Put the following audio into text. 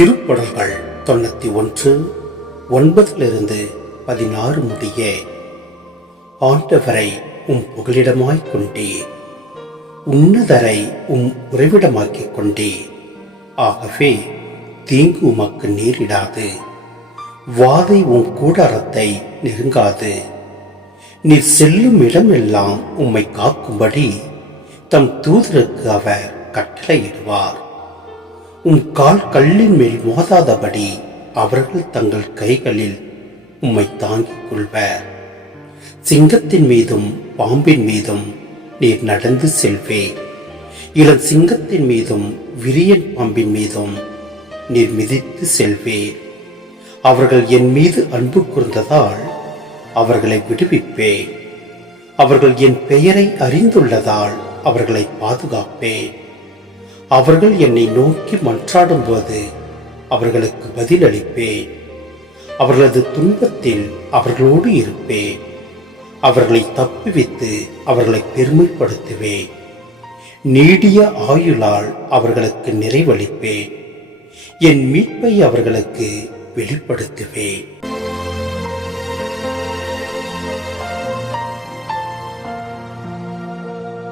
திருப்படல்கள் 91:9-16 முடிய. ஆண்டவரை உம் புகலிடமாய்க் கொண்டீர், உன்னதரை உம் உறைவிடமாக்கிக் கொண்டீர். ஆகவே தீங்கு உமக்கு நேரிடாது, வாதை உம் கூடாரத்தை நெருங்காது. நீர் செல்லும் இடமெல்லாம் உம்மை காக்கும்படி தம் தூதருக்கு அவர் கட்டளையிடுவார். உம் கால் கல்லின் மேல் மோதாதபடி அவர்கள் தங்கள் கைகளில் உம்மை தாங்கிக் கொள்வர். சிங்கத்தின் மீதும் பாம்பின் மீதும் நீர் நடந்து செல்வேர். இளம் சிங்கத்தின் மீதும் விரியன் பாம்பின் மீதும் நீர் மிதித்து செல்வேர். அவர்கள் என் மீது அன்பு கூர்ந்ததால் அவர்களை விடுவிப்பேன். அவர்கள் என் பெயரை அறிந்துள்ளதால் அவர்களை பாதுகாப்பேன். அவர்கள் என்னை நோக்கி மன்றாடும் போது அவர்களுக்கு பதிலளிப்பேன். அவர்களது துன்பத்தில் அவர்களோடு இருப்பேன். அவர்களை தப்புவித்து அவர்களை பெருமைப்படுத்துவேன். நீடிய ஆயுளால் அவர்களுக்கு நிறைவளிப்பேன். என் மீட்பை அவர்களுக்கு வெளிப்படுத்துவேன்.